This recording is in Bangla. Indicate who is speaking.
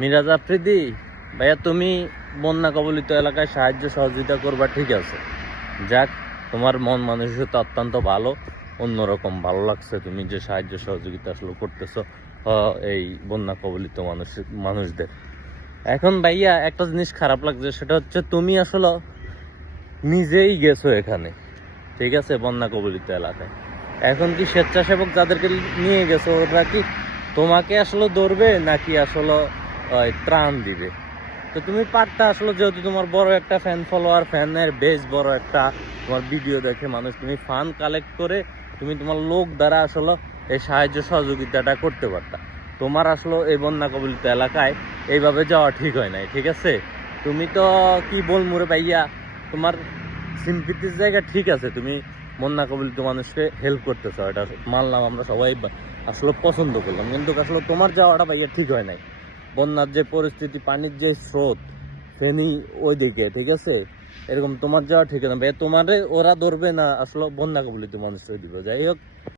Speaker 1: মিরাজ আফ্রিদি, ভাইয়া তুমি বন্যা কবলিত এলাকায় সাহায্য সহযোগিতা করবা, ঠিক আছে। যাক, তোমার মন মানসিকতা অত্যন্ত ভালো, অন্যরকম ভালো লাগছে তুমি যে সাহায্য সহযোগিতা আসলে করতেছো এই বন্যা কবলিত মানুষ, মানুষদের। এখন ভাইয়া একটা জিনিস খারাপ লাগছে, সেটা হচ্ছে তুমি আসলে নিজেই গেছো এখানে, ঠিক আছে, বন্যা কবলিত এলাকায়। এখন কি স্বেচ্ছাসেবক যাদেরকে নিয়ে গেছো, ওরা কি তোমাকে আসলে ধরবে, নাকি আসলে ত্রাণ দিবে। তো তুমি পারতা আসলে যেহেতু তোমার বড় একটা ফ্যান ফলোয়ার ফ্যানের বেশ বড় একটা, তোমার ভিডিও দেখে মানুষ তুমি ফান কালেক্ট করে তুমি তোমার লোক দ্বারা আসলে এই সাহায্য সহযোগিতাটা করতে পারতা। তোমার আসলে এই বন্যা কবলিত এলাকায় এইভাবে যাওয়া ঠিক হয় নাই, ঠিক আছে? তুমি তো কি বল মুরে ভাইয়া তোমার সিম্পিতির জায়গা ঠিক আছে, তুমি বন্যা কবলিত মানুষকে হেল্প করতেছো, এটা মানলাম আমরা সবাই আসলে পছন্দ করলাম, কিন্তু আসলে তোমার যাওয়াটা ভাইয়া ঠিক হয় নাই। বন্যার যে পরিস্থিতি, পানির যে স্রোত, ফেনি ওইদিকে, ঠিক আছে? এরকম তোমার যাওয়া ঠিক না তোমারে ওরা ধরবে না, আসলে বন্যা কবলিত মানুষ দিবে যাই হোক।